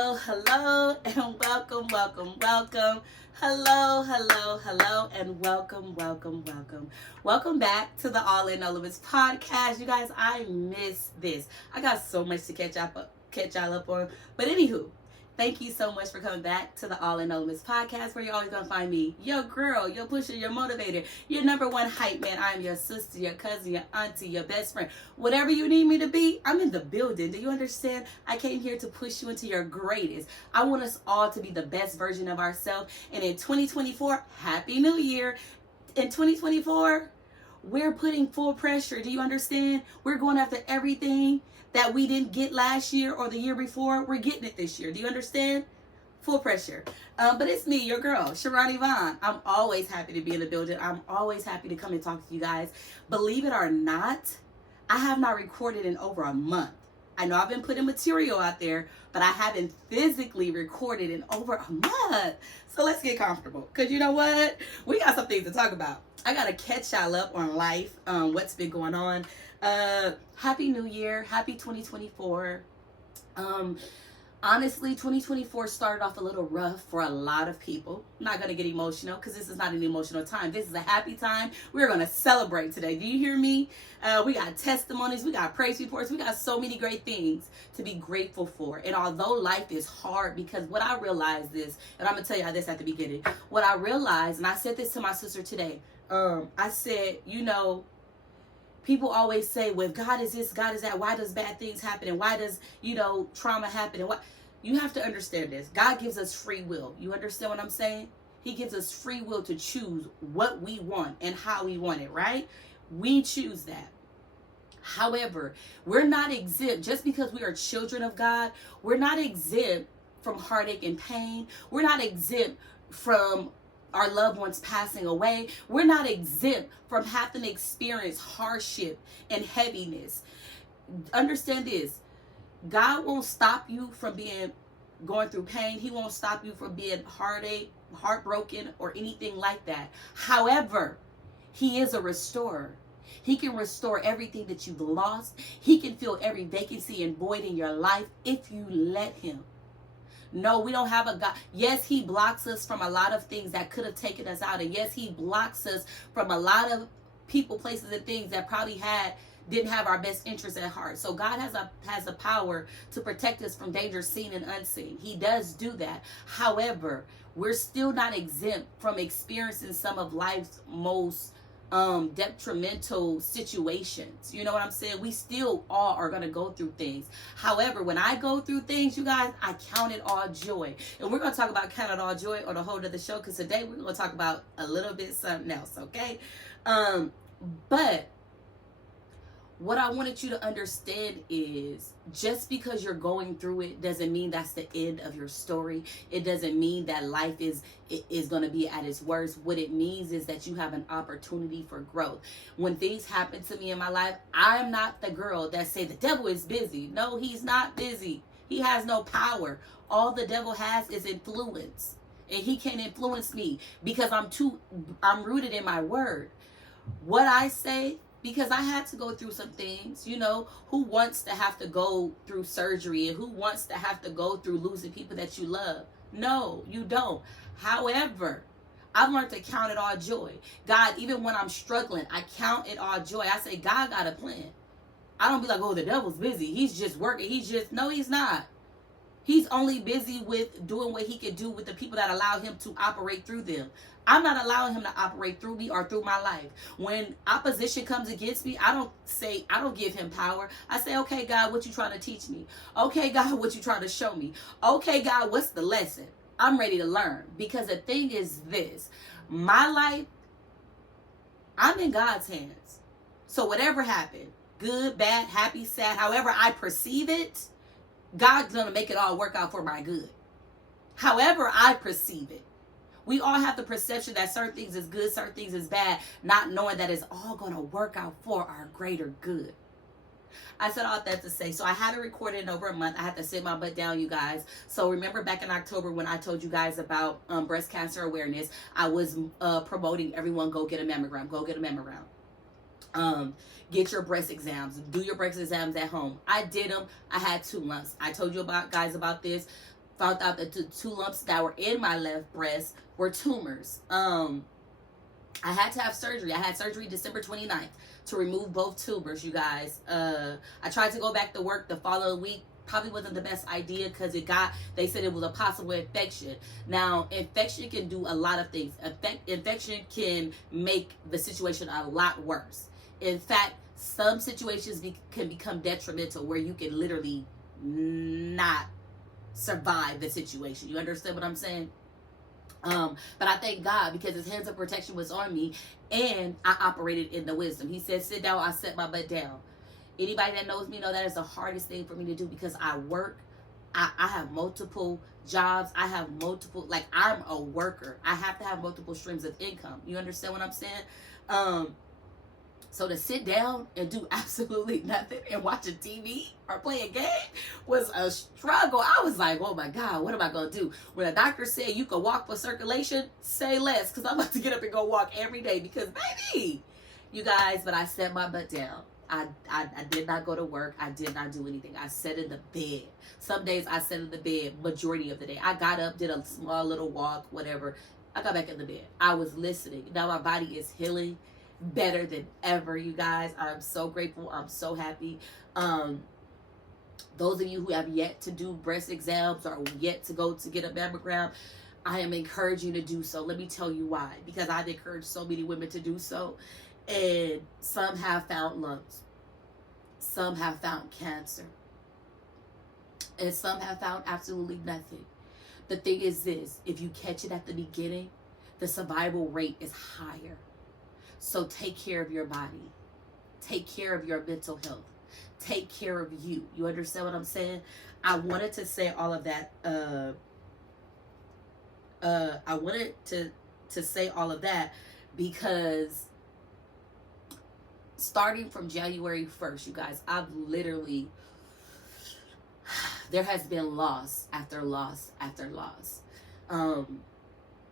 Hello, and welcome. Hello, and welcome. Welcome back to the All in All of Us podcast. You guys, I miss this. I got so much to catch y'all up on. But anywho, thank you so much for coming back to the All in All of Us podcast, where you're always gonna find me, your girl, your pusher, your motivator, your number one hype man. I'm your sister, your cousin, your auntie, your best friend. Whatever you need me to be, I'm in the building. Do you understand? I came here to push you into your greatest. I want us all to be the best version of ourselves. And in 2024, Happy New Year. In 2024, we're putting full pressure. Do you understand? We're going after everything that we didn't get last year or the year before. We're getting it this year. Do you understand? Full pressure. But it's me, your girl, Sharron Yvonne. I'm always happy to be in the building. I'm always happy to come and talk to you guys. Believe it or not, I have not recorded in over a month. I know I've been putting material out there, but I haven't physically recorded in over a month. So let's get comfortable. Because you know what? We got some things to talk about. I got to catch y'all up on life, what's been going on. Happy New Year. Happy 2024. Honestly, 2024 started off a little rough for a lot of people. I'm not going to get emotional because this is not an emotional time. This is a happy time. We're going to celebrate today. Do you hear me? We got testimonies. We got praise reports. We got so many great things to be grateful for. And although life is hard, because what I realized is, and I'm going to tell you this at the beginning, what I realized, and I said this to my sister today, I said, people always say, well, if God is this, God is that, why does bad things happen? And why does, trauma happen? And what? You have to understand this. God gives us free will. You understand what I'm saying? He gives us free will to choose what we want and how we want it, right? We choose that. However, we're not exempt. Just because we are children of God, we're not exempt from heartache and pain. We're not exempt from our loved ones passing away. We're not exempt from having to experience hardship and heaviness. Understand this. God won't stop you from going through pain. He won't stop you from being heartbroken, or anything like that. However, He is a restorer. He can restore everything that you've lost. He can fill every vacancy and void in your life if you let Him. No, we don't have a God. Yes, He blocks us from a lot of things that could have taken us out. And yes, He blocks us from a lot of people, places, and things that probably didn't have our best interests at heart. So God has the power to protect us from danger seen and unseen. He does do that. However, we're still not exempt from experiencing some of life's most detrimental situations. You know what I'm saying? We still all are going to go through things. However, when I go through things, you guys, I count it all joy. And we're going to talk about count it all joy on the whole of the show, because today we're going to talk about a little bit something else, okay? But what I wanted you to understand is, just because you're going through it doesn't mean that's the end of your story. It doesn't mean that life is going to be at its worst. What it means is that you have an opportunity for growth. When things happen to me in my life, I'm not the girl that say the devil is busy. No, he's not busy. He has no power. All the devil has is influence. And he can't influence me because I'm rooted in my word. What I say, because I had to go through some things, who wants to have to go through surgery, and who wants to have to go through losing people that you love? No, you don't. However, I've learned to count it all joy. God, even when I'm struggling, I count it all joy. I say, God got a plan. I don't be like, oh, the devil's busy. He's just working. No, he's not. He's only busy with doing what he can do with the people that allow him to operate through them. I'm not allowing him to operate through me or through my life. When opposition comes against me, I don't give him power. I say, okay, God, what you trying to teach me? Okay, God, what you trying to show me? Okay, God, what's the lesson? I'm ready to learn. Because the thing is this, my life, I'm in God's hands. So whatever happened, good, bad, happy, sad, however I perceive it, God's going to make it all work out for my good. However I perceive it. We all have the perception that certain things is good, certain things is bad, not knowing that it's all going to work out for our greater good. I said all that to say, so I haven't recorded in over a month. I had to sit my butt down, you guys. So remember back in October when I told you guys about breast cancer awareness, I was promoting everyone go get a mammogram, get your breast exams, do your breast exams at home. I did them. I had 2 months. I told you guys about this. Found out that the 2 lumps that were in my left breast were tumors. I had to have surgery. I had surgery December 29th to remove both tumors, you guys. I tried to go back to work the following week. Probably wasn't the best idea because they said it was a possible infection. Now, infection can do a lot of things. Infection can make the situation a lot worse. In fact, some situations can become detrimental where you can literally not survive the situation. You understand what I'm saying? But I thank God because his hands of protection was on me and I operated in the wisdom. He said, sit down, I set my butt down. Anybody that knows me know that is the hardest thing for me to do because I work. I have multiple jobs. I have multiple, like I'm a worker. I have to have multiple streams of income. You understand what I'm saying? So to sit down and do absolutely nothing and watch a TV or play a game was a struggle. I was like, oh my God, what am I going to do? When a doctor said you could walk for circulation, say less, because I'm about to get up and go walk every day because baby, you guys, but I set my butt down. I did not go to work. I did not do anything. I sat in the bed. Some days I sat in the bed majority of the day. I got up, did a small little walk, whatever. I got back in the bed. I was listening. Now my body is healing better than ever, you guys. I'm so grateful. I'm so happy. Those of you who have yet to do breast exams or yet to go to get a mammogram, I am encouraging you to do so. Let me tell you why. Because I've encouraged so many women to do so. And some have found lumps. Some have found cancer. And some have found absolutely nothing. The thing is this, if you catch it at the beginning, the survival rate is higher. So take care of your body. Take care of your mental health. Take care of you. You understand what I'm saying? I wanted to say all of that. I wanted to say all of that because starting from January 1st, you guys, I've literally, there has been loss after loss after loss.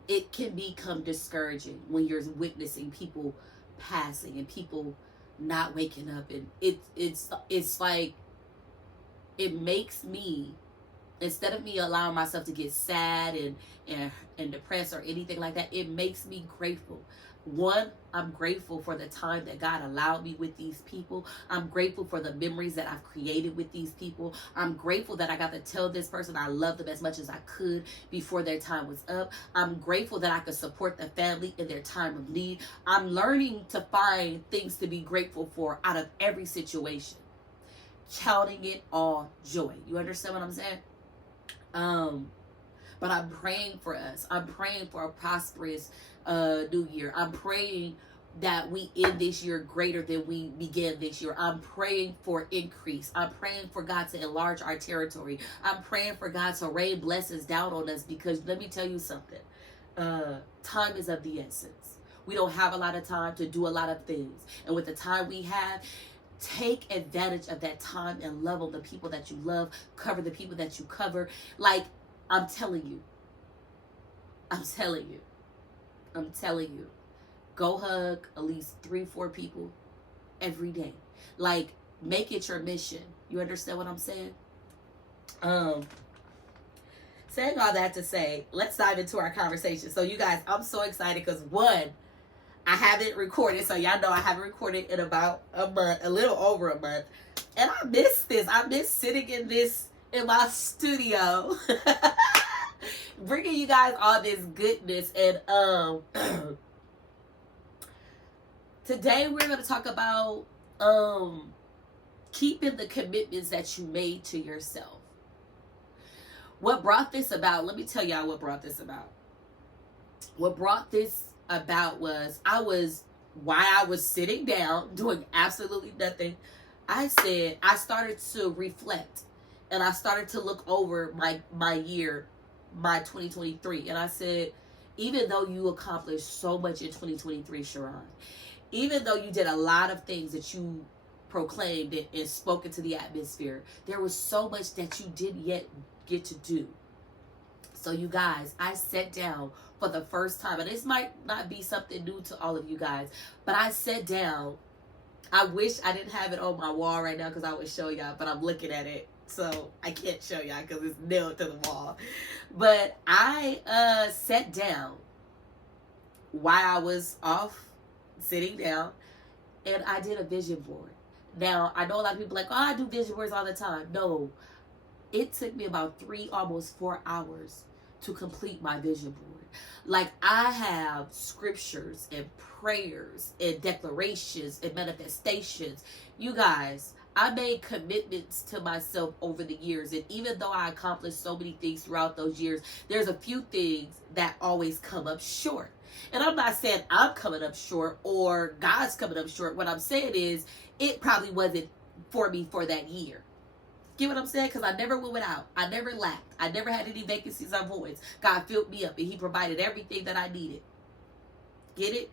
It can become discouraging when you're witnessing people passing and people not waking up, and it's like, it makes me, instead of me allowing myself to get sad and depressed or anything like that, it makes me grateful. One, I'm grateful for the time that God allowed me with these people. I'm grateful for the memories that I've created with these people. I'm grateful that I got to tell this person I love them as much as I could before their time was up. I'm grateful that I could support the family in their time of need. I'm learning to find things to be grateful for out of every situation. Counting it all joy. You understand what I'm saying? But I'm praying for us. I'm praying for a prosperous new year. I'm praying that we end this year greater than we began this year. I'm praying for increase. I'm praying for God to enlarge our territory. I'm praying for God to rain blessings down on us because let me tell you something. Time is of the essence. We don't have a lot of time to do a lot of things. And with the time we have, take advantage of that time and love on the people that you love. Cover the people that you cover. Like, I'm telling you. Go hug at least 3-4 people every day. Like, make it your mission. You understand what I'm saying? Saying all that to say, let's dive into our conversation. So you guys, I'm so excited because one, I haven't recorded. So y'all know I haven't recorded in about a month, a little over a month. And I miss this. I miss sitting in my studio. Bringing you guys all this goodness. And today we're going to talk about keeping the commitments that you made to yourself. What brought this about? Let me tell y'all what brought this about. What brought this about was while I was sitting down doing absolutely nothing, I started to reflect and I started to look over my year, my 2023. And I said, even though you accomplished so much in 2023, Sharon, even though you did a lot of things that you proclaimed and spoke into the atmosphere, there was so much that you didn't yet get to do. So you guys, I sat down for the first time, and this might not be something new to all of you guys, but I sat down. I wish I didn't have it on my wall right now because I would show y'all, but I'm looking at it so I can't show y'all because it's nailed to the wall. But I sat down while I was off sitting down, and I did a vision board. Now, I know a lot of people are like, oh, I do vision boards all the time. No, it took me about 3, almost 4 hours to complete my vision board. Like, I have scriptures and prayers and declarations and manifestations. You guys, I made commitments to myself over the years. And even though I accomplished so many things throughout those years, there's a few things that always come up short. And I'm not saying I'm coming up short or God's coming up short. What I'm saying is it probably wasn't for me for that year. Get what I'm saying? Because I never went without. I never lacked. I never had any vacancies or voids. God filled me up and he provided everything that I needed. Get it?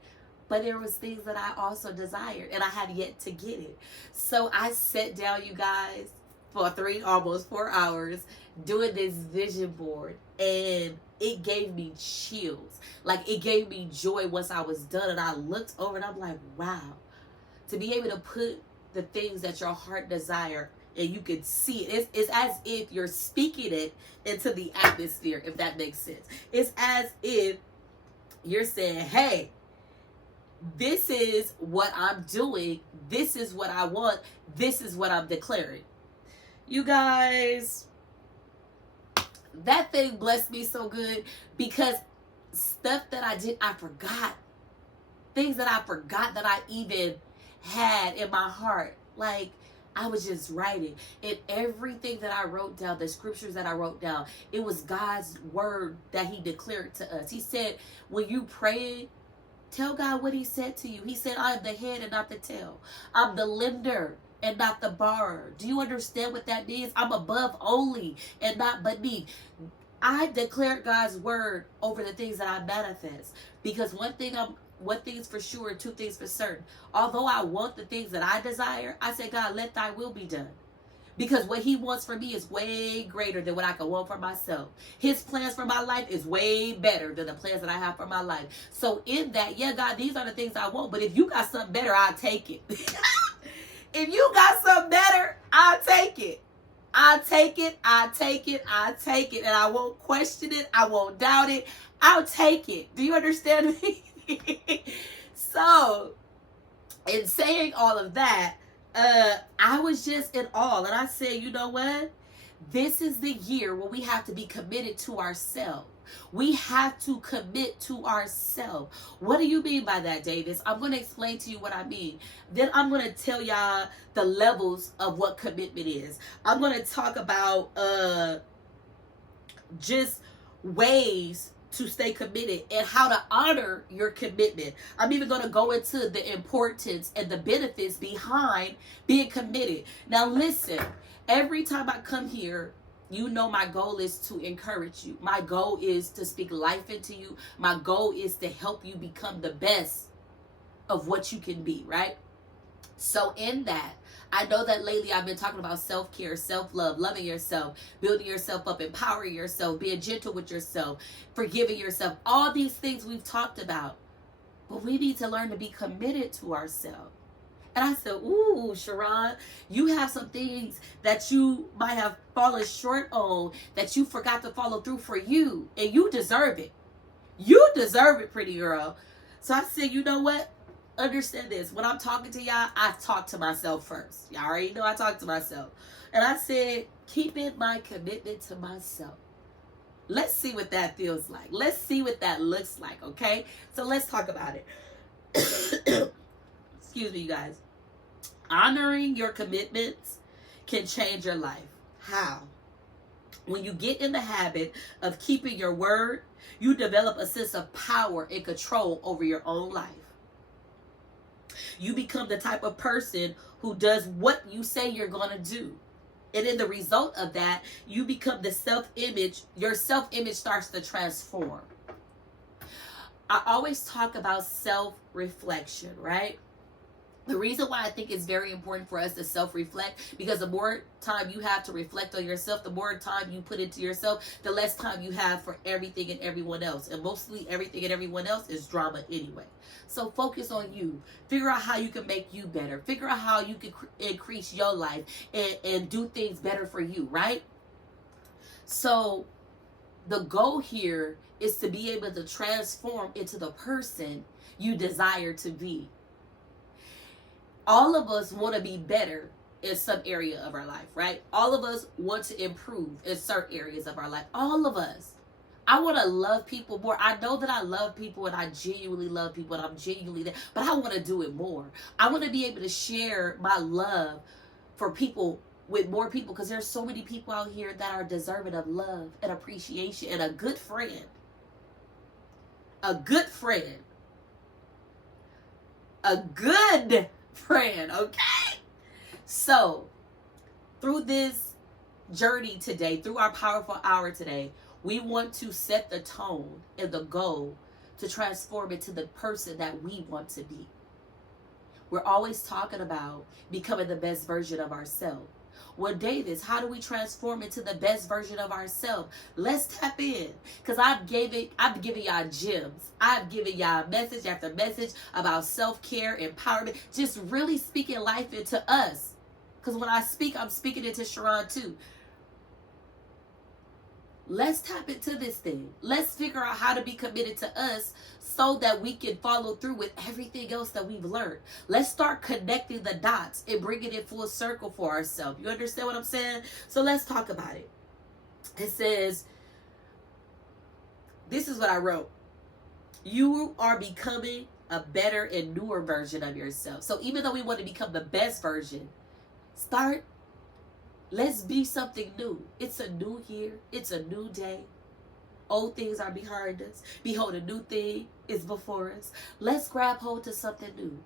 But there was things that I also desired and I had yet to get it. So I sat down, you guys, for 3, almost 4 hours doing this vision board, and it gave me chills. Like, it gave me joy once I was done, and I looked over and I'm like, wow, to be able to put the things that your heart desire and you could see it. It's as if you're speaking it into the atmosphere, if that makes sense. It's as if you're saying, hey, this is what I'm doing. This is what I want. This is what I'm declaring. You guys, that thing blessed me so good because stuff that I did, I forgot. Things that I forgot that I even had in my heart. Like, I was just writing. And everything that I wrote down, the scriptures that I wrote down, it was God's word that he declared to us. He said, when you pray, tell God what he said to you. He said, I'm the head and not the tail. I'm the lender and not the borrower. Do you understand what that means? I'm above only and not beneath. I declared God's word over the things that I manifest. Because one thing's for sure and 2 things for certain. Although I want the things that I desire, I say, God, let thy will be done. Because what he wants for me is way greater than what I can want for myself. His plans for my life is way better than the plans that I have for my life. So in that, yeah, God, these are the things I want. But if you got something better, I'll take it. If you got something better, I'll take it. I'll take it. I'll take it. I'll take it. And I won't question it. I won't doubt it. I'll take it. Do you understand me? So, in saying all of that, I was just in awe. And I said, you know what? This is the year where we have to be committed to ourselves. We have to commit to ourselves. What do you mean by that, Davis? I'm going to explain to you what I mean. Then I'm going to tell y'all the levels of what commitment is. I'm going to talk about just ways to stay committed and how to honor your commitment. I'm even going to go into the importance and the benefits behind being committed. Now listen, every time I come here, you know my goal is to encourage you. My goal is to speak life into you. My goal is to help you become the best of what you can be, right? So in that, I know that lately I've been talking about self-care, self-love, loving yourself, building yourself up, empowering yourself, being gentle with yourself, forgiving yourself. All these things we've talked about. But we need to learn to be committed to ourselves. And I said, ooh, Sharon, you have some things that you might have fallen short on that you forgot to follow through for you. And you deserve it. You deserve it, pretty girl. So I said, you know what? Understand this. When I'm talking to y'all, I talk to myself first. Y'all already know I talk to myself. And I said, keeping my commitment to myself. Let's see what that feels like. Let's see what that looks like, okay? So let's talk about it. Excuse me, you guys. Honoring your commitments can change your life. How? When you get in the habit of keeping your word, you develop a sense of power and control over your own life. You become the type of person who does what you say you're going to do. And in the result of that, you become the self-image. Your self-image starts to transform. I always talk about self-reflection, right? The reason why I think it's very important for us to self-reflect, because the more time you have to reflect on yourself, the more time you put into yourself, the less time you have for everything and everyone else. And mostly everything and everyone else is drama anyway. So focus on you. Figure out how you can make you better. Figure out how you can increase your life and do things better for you, right? So the goal here is to be able to transform into the person you desire to be. All of us want to be better in some area of our life, right? All of us want to improve in certain areas of our life. All of us. I want to love people more. I know that I love people and I genuinely love people and I'm genuinely there, but I want to do it more. I want to be able to share my love for people with more people, because there's so many people out here that are deserving of love and appreciation and a good friend. A good friend. A good friend, okay? So, through this journey today, through our powerful hour today, we want to set the tone and the goal to transform into the person that we want to be. We're always talking about becoming the best version of ourselves. Well, Davis, how do we transform into the best version of ourselves? Let's tap in, because I've given y'all gems. I've given y'all message after message about self-care, empowerment, just really speaking life into us. Because when I speak, I'm speaking into Sharon too. Let's tap into this thing. Let's figure out how to be committed to us so that we can follow through with everything else that we've learned. Let's start connecting the dots and bringing it full circle for ourselves. You understand what I'm saying? So let's talk about it. It says, this is what I wrote. You are becoming a better and newer version of yourself. So even though we want to become the best version, let's be something new. It's a new year. It's a new day. Old things are behind us. Behold, a new thing is before us. Let's grab hold to something new.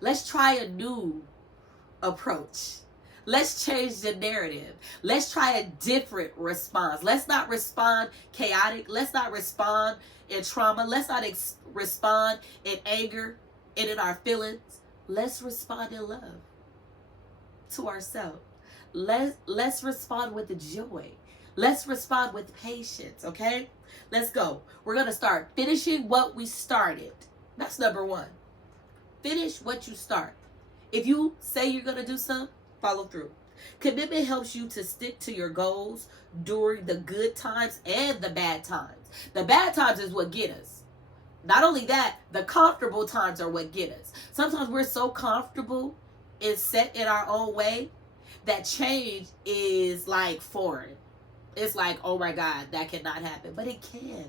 Let's try a new approach. Let's change the narrative. Let's try a different response. Let's not respond chaotic. Let's not respond in trauma. Let's not respond in anger and in our feelings. Let's respond in love to ourselves. Let's respond with joy. Let's respond with patience, okay? Let's go. We're going to start finishing what we started. That's number one. Finish what you start. If you say you're going to do something, follow through. Commitment helps you to stick to your goals during the good times and the bad times. The bad times is what get us. Not only that, the comfortable times are what get us. Sometimes we're so comfortable and set in our own way that change is like foreign. It's like, oh my God, that cannot happen. But it can.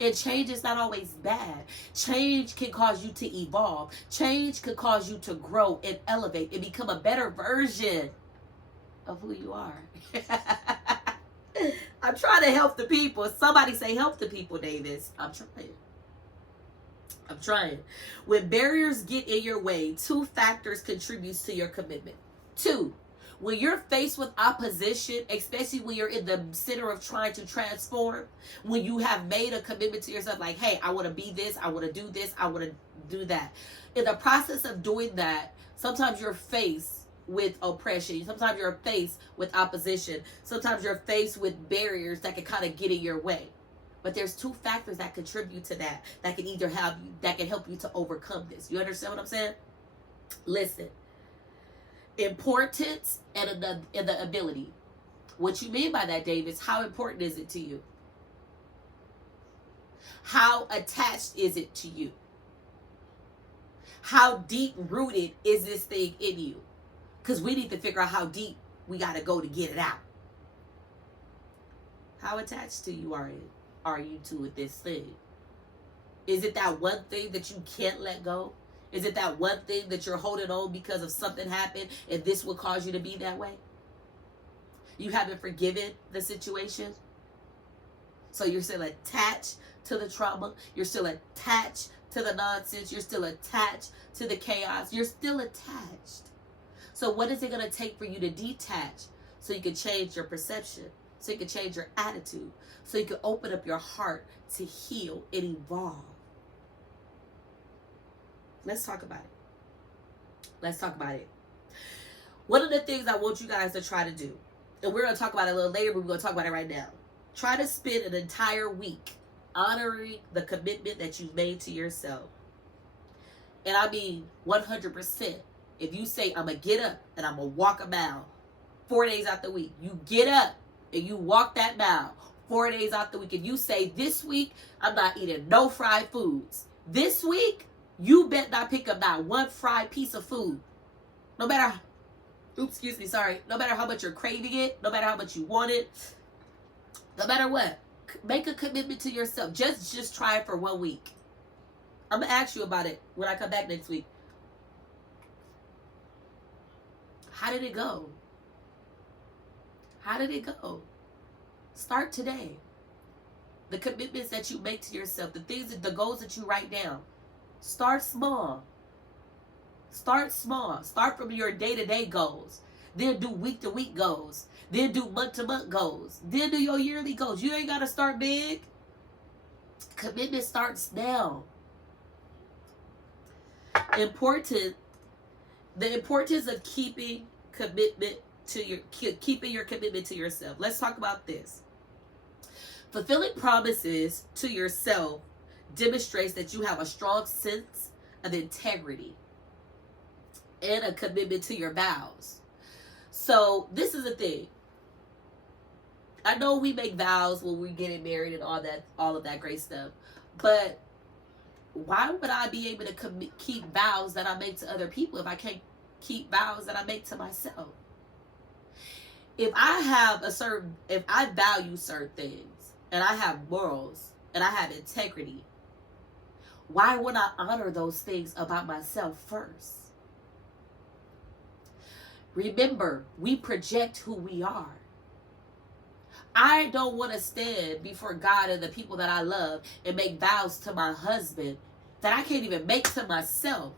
And change is not always bad. Change can cause you to evolve. Change can cause you to grow and elevate and become a better version of who you are. I'm trying to help the people. Somebody say help the people, Davis. I'm trying. When barriers get in your way, 2 factors contribute to your commitment. 2, when you're faced with opposition, especially when you're in the center of trying to transform, when you have made a commitment to yourself, like, hey, I want to be this, I want to do this, I want to do that. In the process of doing that, sometimes you're faced with oppression. Sometimes you're faced with opposition. Sometimes you're faced with barriers that can kind of get in your way. But there's 2 factors that contribute to that can either that can help you to overcome this. You understand what I'm saying? Listen. Importance and the ability. What you mean by that, Davis? How important is it to you? How attached is it to you? How deep rooted is this thing in you? Because we need to figure out how deep we got to go to get it out. How attached to you are you to this thing? Is it that one thing that you can't let go? Is it that one thing that you're holding on because of something happened and this will cause you to be that way? You haven't forgiven the situation. So you're still attached to the trauma. You're still attached to the nonsense. You're still attached to the chaos. You're still attached. So what is it going to take for you to detach so you can change your perception? So you can change your attitude? So you can open up your heart to heal and evolve? Let's talk about it. Let's talk about it. One of the things I want you guys to try to do, and we're going to talk about it a little later, but we're going to talk about it right now. Try to spend an entire week honoring the commitment that you've made to yourself. And I mean 100%. If you say, I'm going to get up and I'm going to walk a mile 4 days out the week, you get up and you walk that mile 4 days out the week, and you say, this week, I'm not eating no fried foods. This week, you bet not pick up not one fried piece of food. No matter, no matter how much you're craving it, no matter how much you want it, no matter what, make a commitment to yourself. Just try it for 1 week. I'm going to ask you about it when I come back next week. How did it go? How did it go? Start today. The commitments that you make to yourself, the goals that you write down. Start small. Start small. Start from your day-to-day goals. Then do week-to-week goals. Then do month-to-month goals. Then do your yearly goals. You ain't got to start big. Commitment starts now. The importance of keeping your commitment to yourself. Let's talk about this. Fulfilling promises to yourself demonstrates that you have a strong sense of integrity and a commitment to your vows. So this is the thing. I know we make vows when we're getting married and all of that great stuff, but why would I be able to keep vows that I make to other people if I can't keep vows that I make to myself? If I value certain things and I have morals and I have integrity, why would I honor those things about myself first? Remember, we project who we are. I don't want to stand before God and the people that I love and make vows to my husband that I can't even make to myself.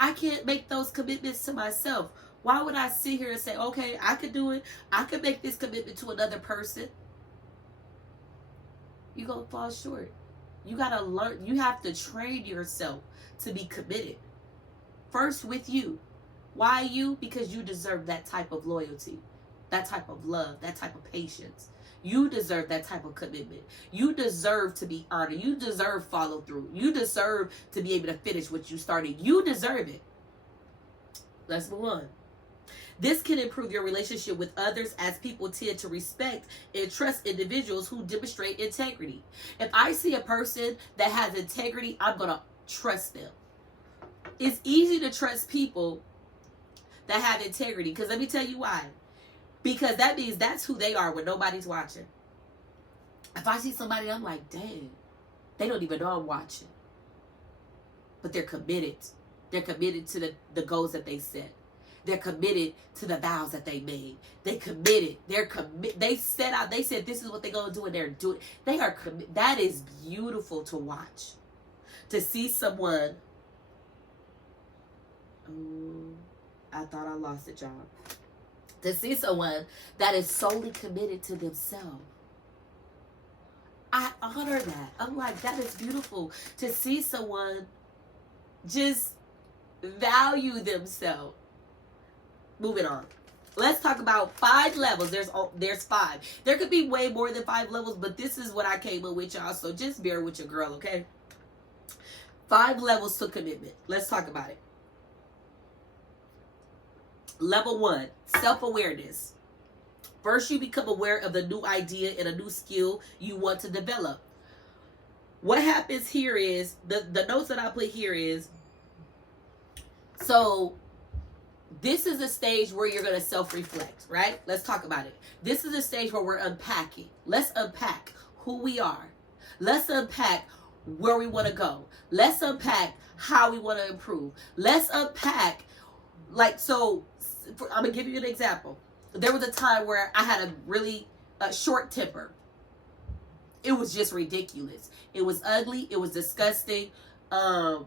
I can't make those commitments to myself. Why would I sit here and say, okay, I could do it. I could make this commitment to another person. You're going to fall short. You got to learn. You have to train yourself to be committed. First with you. Why you? Because you deserve that type of loyalty, that type of love, that type of patience. You deserve that type of commitment. You deserve to be honored. You deserve follow through. You deserve to be able to finish what you started. You deserve it. Let's move on. This can improve your relationship with others as people tend to respect and trust individuals who demonstrate integrity. If I see a person that has integrity, I'm going to trust them. It's easy to trust people that have integrity, because let me tell you why. Because that means that's who they are when nobody's watching. If I see somebody, I'm like, dang, they don't even know I'm watching. But they're committed. They're committed to the goals that they set. They're committed to the vows that they made. They committed. They set out. They said this is what they're going to do, and they're doing. They are committed. That is beautiful to watch. To see someone. I thought I lost it, y'all. To see someone that is solely committed to themselves. I honor that. I'm like, that is beautiful. To see someone just value themselves. Moving on. Let's talk about 5 levels. There's 5. There could be way more than 5 levels, but this is what I came up with, y'all. So just bear with your girl, okay? 5 levels to commitment. Let's talk about it. Level 1, self-awareness. First, you become aware of the new idea and a new skill you want to develop. What happens here is, the notes that I put here is, so this is a stage where you're going to self-reflect, right? Let's talk about it. This is a stage where we're unpacking. Let's unpack who we are. Let's unpack where we want to go. Let's unpack how we want to improve. Let's unpack, I'm going to give you an example. There was a time where I had a really short temper. It was just ridiculous. It was ugly. It was disgusting. And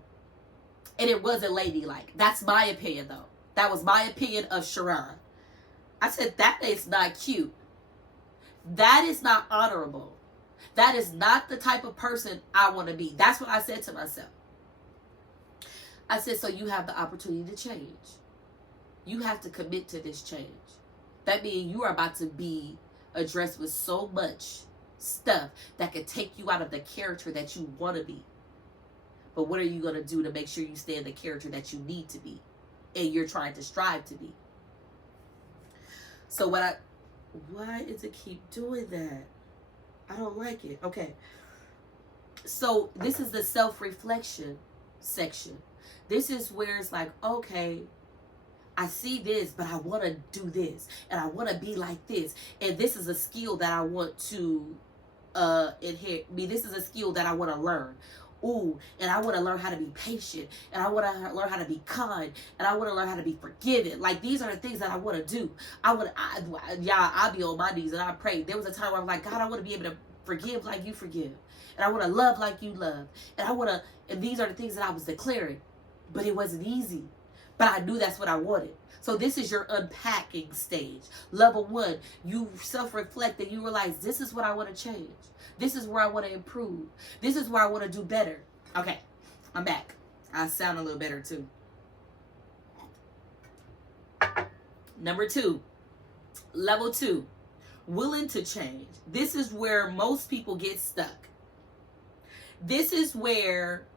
it wasn't ladylike. That's my opinion, though. That was my opinion of Sharon. I said, that is not cute. That is not honorable. That is not the type of person I want to be. That's what I said to myself. I said, so you have the opportunity to change. You have to commit to this change. That means you are about to be addressed with so much stuff that could take you out of the character that you want to be. But what are you going to do to make sure you stay in the character that you need to be and you're trying to strive to be? So why does it keep doing that? I don't like it. Okay. So this is the self-reflection section. This is where it's like, okay, I see this, but I want to do this, and I want to be like this, and this is a skill that I want to inherit. This is a skill that I want to learn. Ooh, and I want to learn how to be patient, and I want to learn how to be kind, and I want to learn how to be forgiving. Like, these are the things that I want to do. I'll be on my knees and I pray. There was a time where I'm like, God, I want to be able to forgive like you forgive, and I want to love like you love, and these are the things that I was declaring, but it wasn't easy. But I knew that's what I wanted. So this is your unpacking stage. Level 1, you self-reflect and you realize, this is what I want to change. This is where I want to improve. This is where I want to do better. Okay, I'm back. I sound a little better too. Number 2, level 2, willing to change. This is where most people get stuck. This is where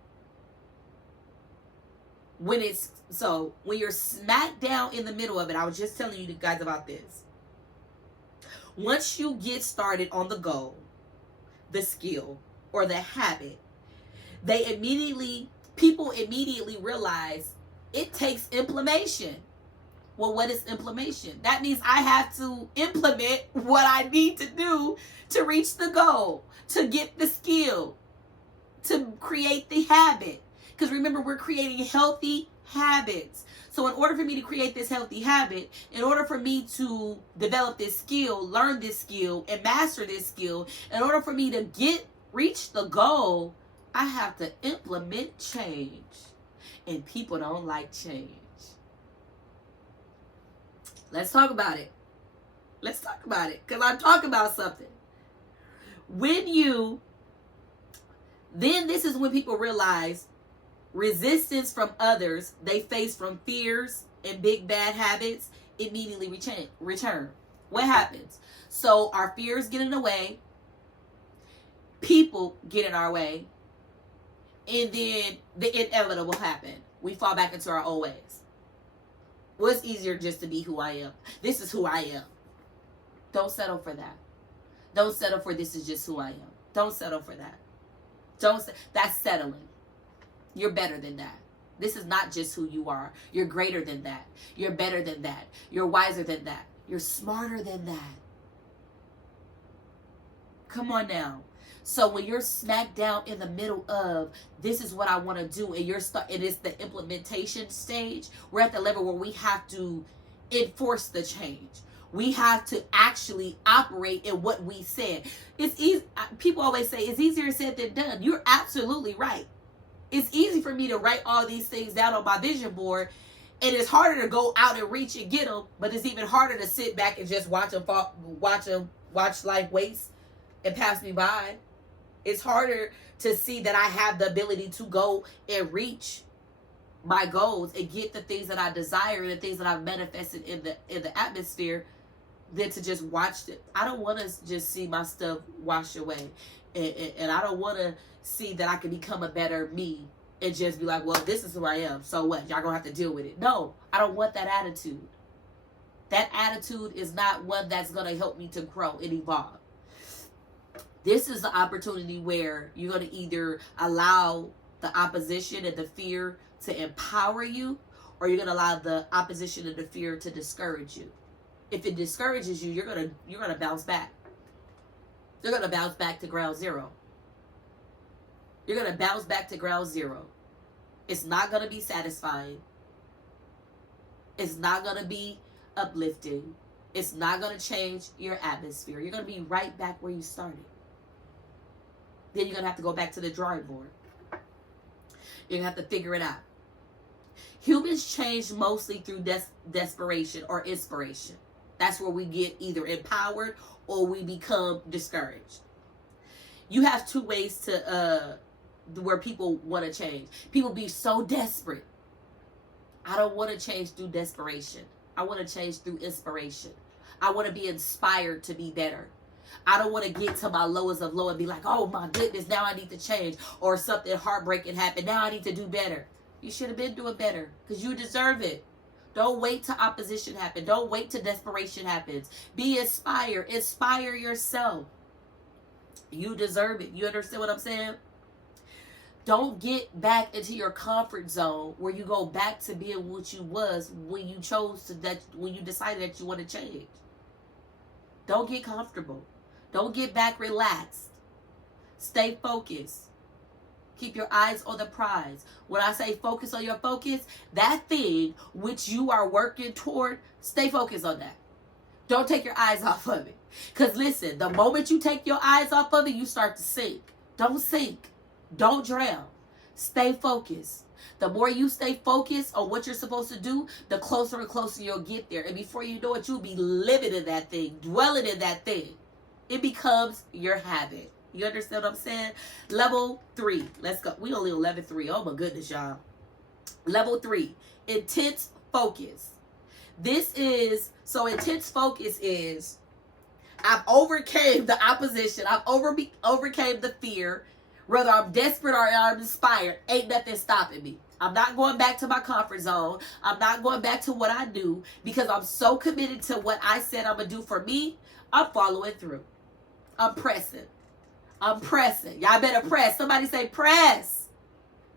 when you're smack down in the middle of it, I was just telling you guys about this. Once you get started on the goal, the skill, or the habit, people immediately realize it takes implementation. Well, what is implementation? That means I have to implement what I need to do to reach the goal, to get the skill, to create the habit. Because remember, we're creating healthy habits. So in order for me to create this healthy habit, in order for me to develop this skill, learn this skill, and master this skill, in order for me to reach the goal, I have to implement change. And people don't like change. Let's talk about it. Let's talk about it. Because I'm talking about something. Then this is when people realize resistance from others they face from fears and big bad habits immediately return. What happens? So our fears get in the way, people get in our way, and then the inevitable happen. We fall back into our old ways. Well, it's easier just to be who I am. This is who I am. Don't settle for that. Don't settle for this is just who I am. Don't settle for that. That's settling. You're better than that. This is not just who you are. You're greater than that. You're better than that. You're wiser than that. You're smarter than that. Come on now. So when you're smack down in the middle of this is what I want to do, and it is the implementation stage, we're at the level where we have to enforce the change. We have to actually operate in what we said. It's easy. People always say it's easier said than done. You're absolutely right. It's easy for me to write all these things down on my vision board, and it's harder to go out and reach and get them. But it's even harder to sit back and just watch life waste and pass me by. It's harder to see that I have the ability to go and reach my goals and get the things that I desire and the things that I've manifested in the atmosphere than to just watch it. I don't want to just see my stuff wash away, and I don't want to see that I can become a better me and just be like, well, this is who I am, so what? Y'all gonna have to deal with it. No, I don't want that attitude. That attitude is not one that's gonna help me to grow and evolve. This is the opportunity where you're gonna either allow the opposition and the fear to empower you, or you're gonna allow the opposition and the fear to discourage you. If it discourages you, you're gonna bounce back. You're gonna bounce back to ground zero. You're going to bounce back to ground zero. It's not going to be satisfying. It's not going to be uplifting. It's not going to change your atmosphere. You're going to be right back where you started. Then you're going to have to go back to the drawing board. You're going to have to figure it out. Humans change mostly through desperation or inspiration. That's where we get either empowered or we become discouraged. You have two ways to where people want to change. People be so desperate I don't want to change through desperation. I want to change through inspiration. I want to be inspired to be better. I don't want to get to my lowest of low and be like, oh my goodness, now I need to change. Or something heartbreaking happened. Now I need to do better. You should have been doing better because you deserve it. Don't wait till opposition happens. Don't wait till desperation happens. Be inspired. Inspire yourself. You deserve it. You understand what I'm saying? Don't get back into your comfort zone where you go back to being what you was when you chose to when you decided that you want to change. Don't get comfortable. Don't get back relaxed. Stay focused. Keep your eyes on the prize. When I say focus on your focus, that thing which you are working toward, stay focused on that. Don't take your eyes off of it. Because listen, the moment you take your eyes off of it, you start to sink. Don't sink. Don't drown. Stay focused. The more you stay focused on what you're supposed to do, the closer and closer you'll get there. And before you know it, you'll be living in that thing, dwelling in that thing. It becomes your habit. You understand what I'm saying? Level 3. Let's go. We only on level 3. Oh my goodness, y'all. Level 3. Intense focus. Intense focus is, I've overcame the opposition. I've overcame the fear. Whether I'm desperate or I'm inspired, ain't nothing stopping me. I'm not going back to my comfort zone. I'm not going back to what I do because I'm so committed to what I said I'm going to do for me. I'm following through. I'm pressing. I'm pressing. Y'all better press. Somebody say press.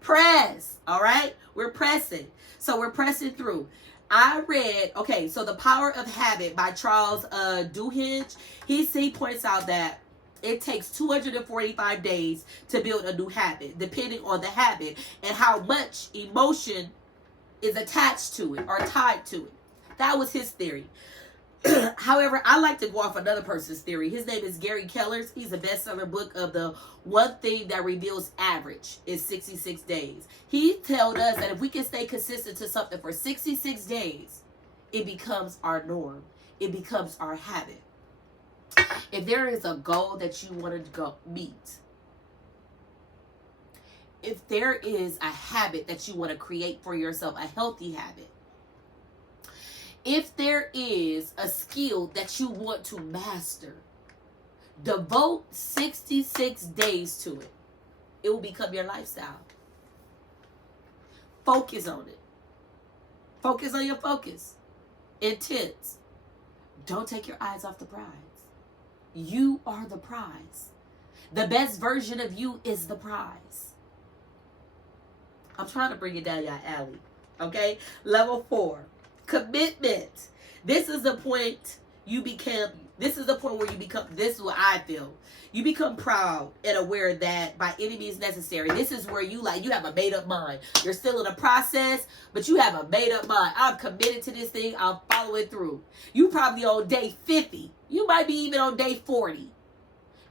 Press. All right? We're pressing. So we're pressing through. I read, so The Power of Habit by Charles Duhigg. He points out that it takes 245 days to build a new habit, depending on the habit and how much emotion is attached to it or tied to it. That was his theory. However, I like to go off another person's theory. His name is Gary Keller. He's a bestseller book of the one thing that reveals average is 66 days. He told us that if we can stay consistent to something for 66 days, it becomes our norm. It becomes our habit. If there is a goal that you want to go meet, if there is a habit that you want to create for yourself, a healthy habit, if there is a skill that you want to master, devote 66 days to it. It will become your lifestyle. Focus on it. Focus on your focus. Intense. Don't take your eyes off the prize. You are the prize. The best version of you is the prize. I'm trying to bring it down your alley. Okay? Level 4. Commitment. This is the point this is what I feel. You become proud and aware that by any means necessary. This is where you have a made up mind. You're still in a process, but you have a made up mind. I'm committed to this thing. I'll follow it through. You probably on day 50. You might be even on day 40.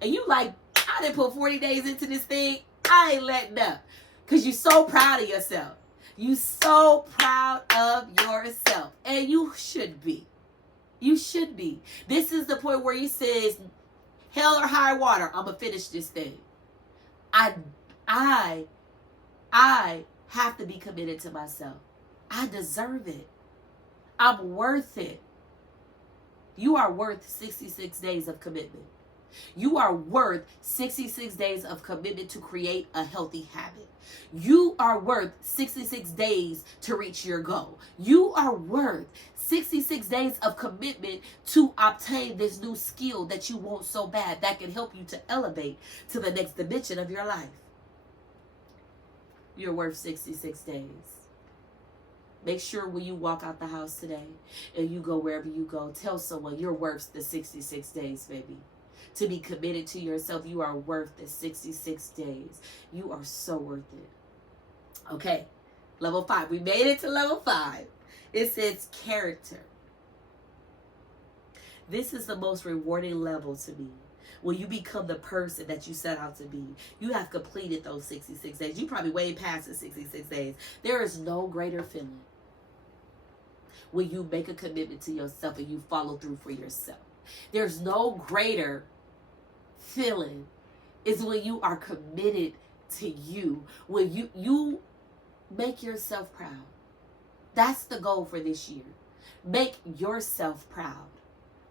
And you I didn't put 40 days into this thing. I ain't letting up. Because you're so proud of yourself. You so proud of yourself. And you should be. You should be. This is the point where he says, hell or high water, I'm going to finish this thing. I have to be committed to myself. I deserve it. I'm worth it. You are worth 66 days of commitment. You are worth 66 days of commitment to create a healthy habit. You are worth 66 days to reach your goal. You are worth 66 days of commitment to obtain this new skill that you want so bad that can help you to elevate to the next dimension of your life. You're worth 66 days. Make sure when you walk out the house today and you go wherever you go, tell someone you're worth the 66 days, baby. To be committed to yourself, you are worth the 66 days. You are so worth it. Okay, level 5. We made it to level 5. It says character. This is the most rewarding level to me. When you become the person that you set out to be, you have completed those 66 days. You probably way past the 66 days. There is no greater feeling when you make a commitment to yourself and you follow through for yourself. There's no greater feeling is when you are committed to you, when you make yourself proud. That's the goal for this year. Make yourself proud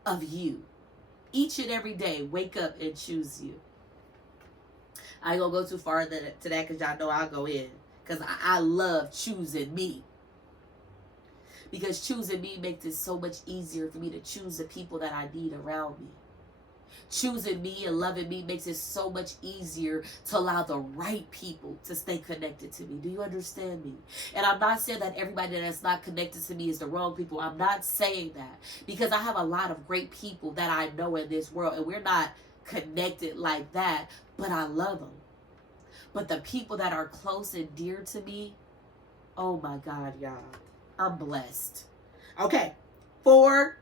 of you. Each and every day, wake up and choose you. I ain't gonna go too far to that because y'all know I'll go in. Because I love choosing me. Because choosing me makes it so much easier for me to choose the people that I need around me. Choosing me and loving me makes it so much easier to allow the right people to stay connected to me. Do you understand me? And I'm not saying that everybody that's not connected to me is the wrong people. I'm not saying that. Because I have a lot of great people that I know in this world. And we're not connected like that. But I love them. But the people that are close and dear to me, oh my God, y'all. I'm blessed. Okay. 4.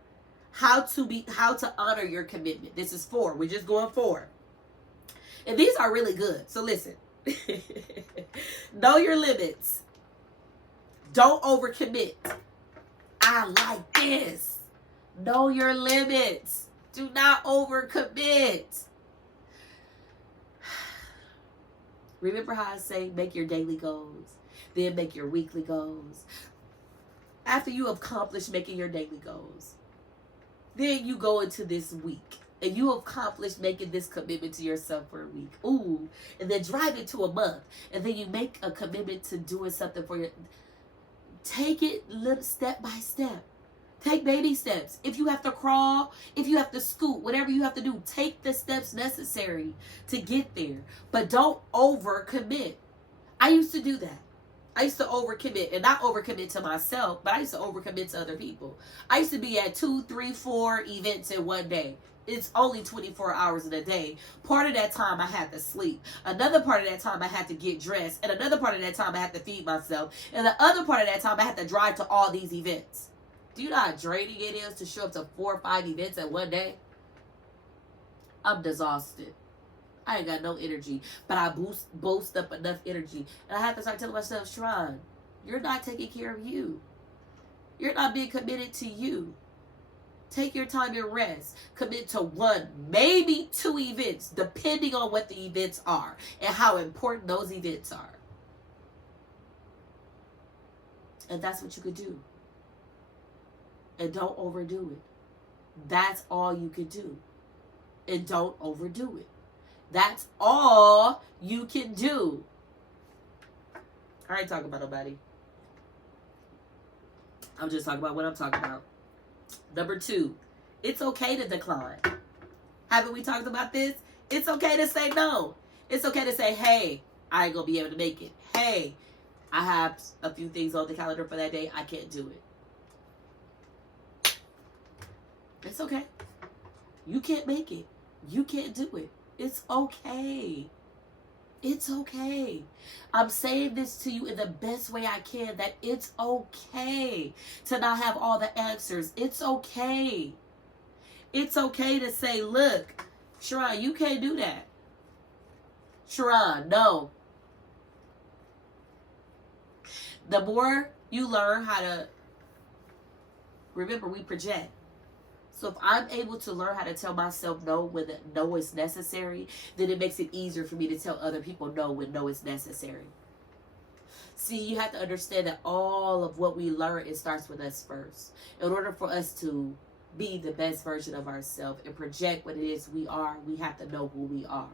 How to honor your commitment. This is 4. We're just going 4. And these are really good. So listen. Know your limits. Don't overcommit. I like this. Know your limits. Do not overcommit. Remember how I say make your daily goals, then make your weekly goals. After you accomplish making your daily goals, then you go into this week and you accomplish making this commitment to yourself for a week. Ooh, and then drive it to a month. And then you make a commitment to doing something for your... Take it little step by step. Take baby steps. If you have to crawl, if you have to scoot, whatever you have to do, take the steps necessary to get there. But don't overcommit. I used to do that. I used to overcommit, and not overcommit to myself, but I used to overcommit to other people. I used to be at 2, 3, 4 events in one day. It's only 24 hours in a day. Part of that time I had to sleep. Another part of that time I had to get dressed. And another part of that time I had to feed myself. And the other part of that time I had to drive to all these events. Do you know how draining it is to show up to 4 or 5 events in one day? I'm exhausted. I ain't got no energy, but I boast up enough energy. And I have to start telling myself, Sharon, you're not taking care of you. You're not being committed to you. Take your time and rest. Commit to 1, maybe 2 events, depending on what the events are and how important those events are. And that's what you could do. And don't overdo it. That's all you can do. And don't overdo it. That's all you can do. I ain't talking about nobody. I'm just talking about what I'm talking about. Number 2, it's okay to decline. Haven't we talked about this? It's okay to say no. It's okay to say, hey, I ain't gonna be able to make it. Hey, I have a few things on the calendar for that day. I can't do it. It's okay. You can't make it. You can't do it. It's okay. It's okay. I'm saying this to you in the best way I can, that it's okay to not have all the answers. It's okay. It's okay to say, look, Sharon, you can't do that. Sharon, no. The more you learn how to, remember, we project. So if I'm able to learn how to tell myself no when no is necessary, then it makes it easier for me to tell other people no when no is necessary. See, you have to understand that all of what we learn, it starts with us first. In order for us to be the best version of ourselves and project what it is we are, we have to know who we are.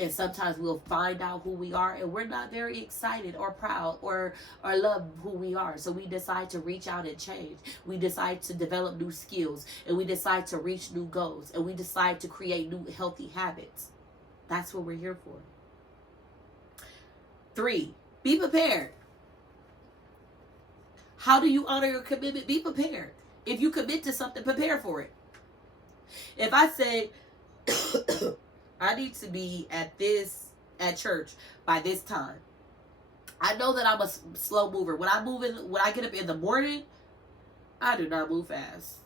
And sometimes we'll find out who we are and we're not very excited or proud or love who we are. So we decide to reach out and change. We decide to develop new skills and we decide to reach new goals and we decide to create new healthy habits. That's what we're here for. 3, be prepared. How do you honor your commitment? Be prepared. If you commit to something, prepare for it. If I say, I need to be at church by this time, I know that I'm a slow mover. When I get up in the morning, I do not move fast.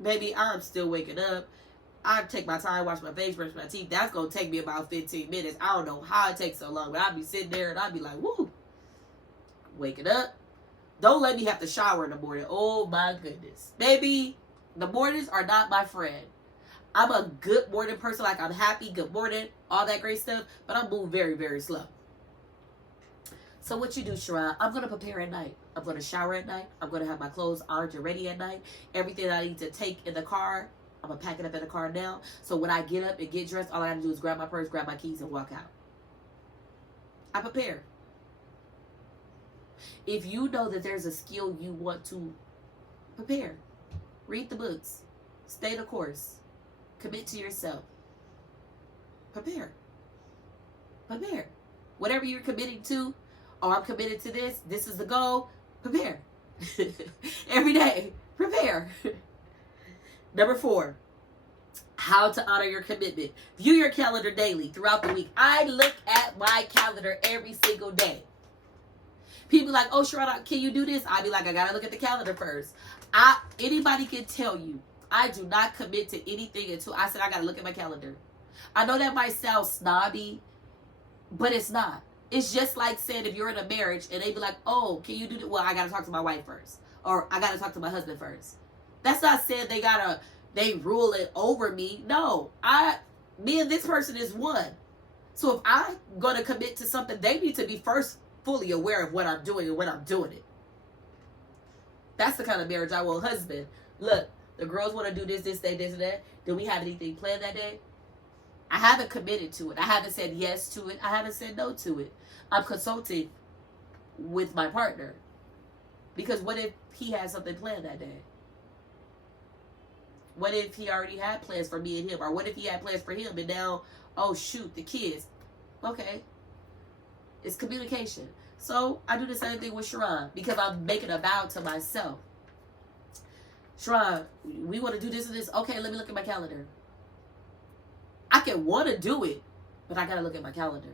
Maybe I'm still waking up. I take my time, wash my face, brush my teeth. That's going to take me about 15 minutes. I don't know how it takes so long, but I'll be sitting there and I'll be like, woo, waking up. Don't let me have to shower in the morning. Oh my goodness. Baby, the mornings are not my friend. I'm a good morning person. Like, I'm happy, good morning, all that great stuff. But I move very, very slow. So what you do, Sharon? I'm going to prepare at night. I'm going to shower at night. I'm going to have my clothes ironed and ready at night. Everything I need to take in the car, I'm going to pack it up in the car now. So when I get up and get dressed, all I got to do is grab my purse, grab my keys, and walk out. I prepare. If you know that there's a skill you want to prepare, read the books, stay the course, commit to yourself. Prepare. Prepare. Whatever you're committing to, I'm committed to this. This is the goal. Prepare. Every day. Prepare. Number 4. How to honor your commitment. View your calendar daily throughout the week. I look at my calendar every single day. People like, oh, Sharon, can you do this? I'll be like, I got to look at the calendar first. Anybody can tell you, I do not commit to anything until I said I got to look at my calendar. I know that might sound snobby, but it's not. It's just like saying if you're in a marriage and they be like, oh, can you do that? Well, I got to talk to my wife first. Or I got to talk to my husband first. That's not saying they rule it over me. No, me and this person is one. So if I'm going to commit to something, they need to be first fully aware of what I'm doing and when I'm doing it. That's the kind of marriage I want. Husband, look, the girls want to do this, and that. Do we have anything planned that day? I haven't committed to it. I haven't said yes to it. I haven't said no to it. I'm consulting with my partner. Because what if he has something planned that day? What if he already had plans for me and him? Or what if he had plans for him and now, oh shoot, the kids. Okay. It's communication. So I do the same thing with Sharon because I'm making a vow to myself. Sharon, we want to do this and this. Okay, let me look at my calendar. I can want to do it, but I got to look at my calendar.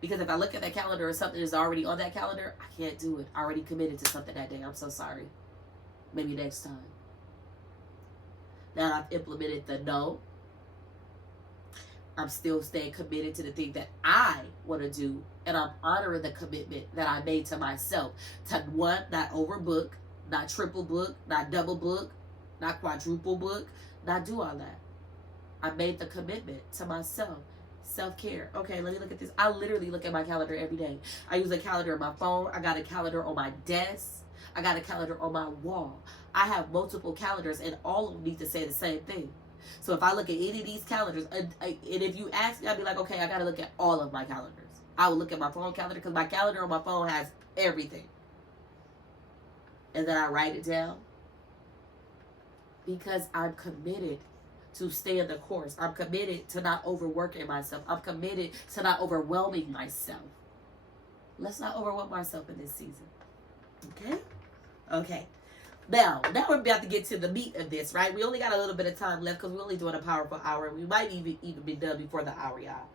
Because if I look at that calendar or something is already on that calendar, I can't do it. I already committed to something that day. I'm so sorry. Maybe next time. Now I've implemented the no. I'm still staying committed to the thing that I want to do. And I'm honoring the commitment that I made to myself. To one, not overbook, not triple book, not double book, not quadruple book, not do all that. I made the commitment to myself. Self-care. Okay, let me look at this. I literally look at my calendar every day. I use a calendar on my phone. I got a calendar on my desk. I got a calendar on my wall. I have multiple calendars and all of them need to say the same thing. So if I look at any of these calendars, and if you ask me, I'll be like, okay, I got to look at all of my calendars. I will look at my phone calendar because my calendar on my phone has everything. And then I write it down because I'm committed to stay in the course. I'm committed to not overworking myself. I'm committed to not overwhelming myself. Let's not overwhelm ourselves in this season. Okay? Okay. Now we're about to get to the meat of this, right? We only got a little bit of time left because we're only doing a powerful hour. We might even be done before the hour, y'all.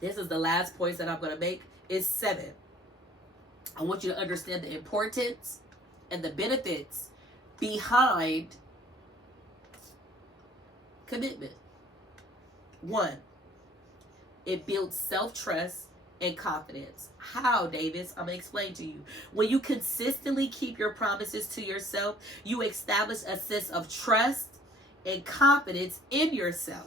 This is the last point that I'm going to make. It's 7. I want you to understand the importance and the benefits behind commitment. 1, it builds self-trust and confidence. How, Davis? I'm going to explain to you. When you consistently keep your promises to yourself, you establish a sense of trust and confidence in yourself.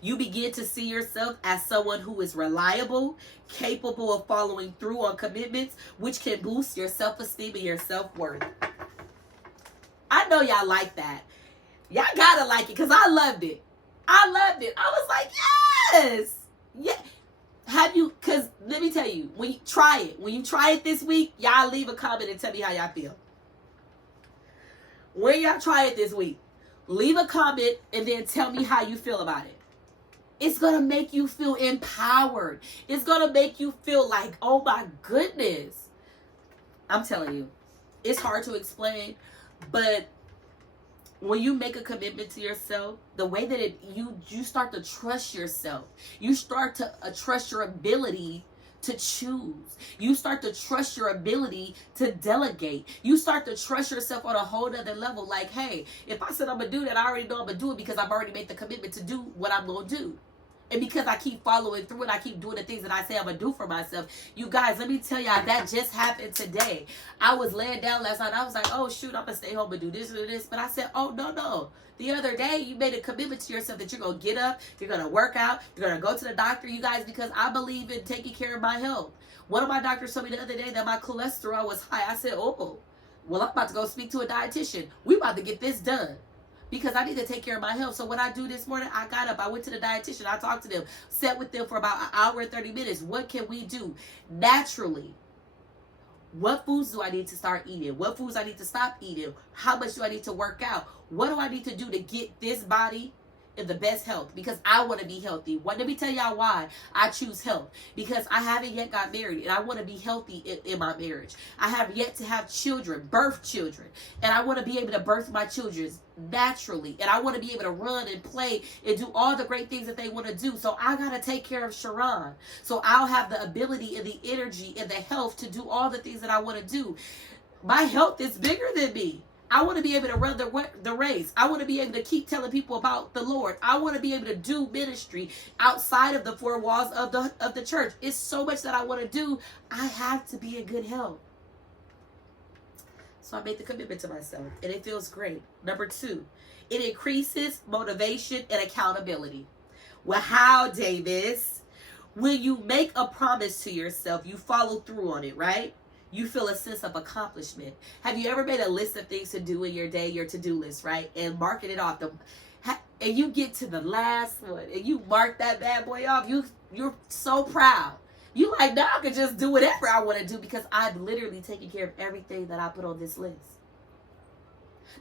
You begin to see yourself as someone who is reliable, capable of following through on commitments, which can boost your self-esteem and your self-worth. I know y'all like that. Y'all gotta like it because I loved it. I loved it. I was like, yes. Yeah. Have you, because let me tell you, when you try it this week, y'all leave a comment and tell me how y'all feel. When y'all try it this week, leave a comment and then tell me how you feel about it. It's going to make you feel empowered. It's going to make you feel like, oh my goodness. I'm telling you, it's hard to explain, but when you make a commitment to yourself, the way that you start to trust yourself. You start to trust your ability to choose. You start to trust your ability to delegate. You start to trust yourself on a whole nother level. Like, hey, if I said I'm going to do that, I already know I'm going to do it because I've already made the commitment to do what I'm going to do. And because I keep following through and I keep doing the things that I say I'm going to do for myself. You guys, let me tell y'all, that just happened today. I was laying down last night. I was like, oh, shoot, I'm going to stay home and do this and this. But I said, oh, no. The other day, you made a commitment to yourself that you're going to get up, you're going to work out, you're going to go to the doctor, you guys, because I believe in taking care of my health. One of my doctors told me the other day that my cholesterol was high. I said, oh, well, I'm about to go speak to a dietitian. We about to get this done because I need to take care of my health. So what I do this morning, I got up, I went to the dietitian, I talked to them, sat with them for about an hour and 30 minutes. What can we do naturally? What foods do I need to start eating? What foods I need to stop eating? How much do I need to work out? What do I need to do to get this body in the best health? Because I want to be healthy. Let me tell y'all why I choose health. Because I haven't yet got married and I want to be healthy in my marriage. I have yet to have children, birth children. And I want to be able to birth my children naturally. And I want to be able to run and play and do all the great things that they want to do. So I got to take care of Sharon. So I'll have the ability and the energy and the health to do all the things that I want to do. My health is bigger than me. I want to be able to run the race. I want to be able to keep telling people about the Lord. I want to be able to do ministry outside of the four walls of the church. It's so much that I want to do. I have to be in good health. So I made the commitment to myself, and it feels great. Number 2, it increases motivation and accountability. Well, how, Davis? When you make a promise to yourself, you follow through on it, right? You feel a sense of accomplishment. Have you ever made a list of things to do in your day, your to-do list, right? And marking it off. And you get to the last one, and you mark that bad boy off. You're so proud. You like, now I can just do whatever I want to do because I've literally taken care of everything that I put on this list.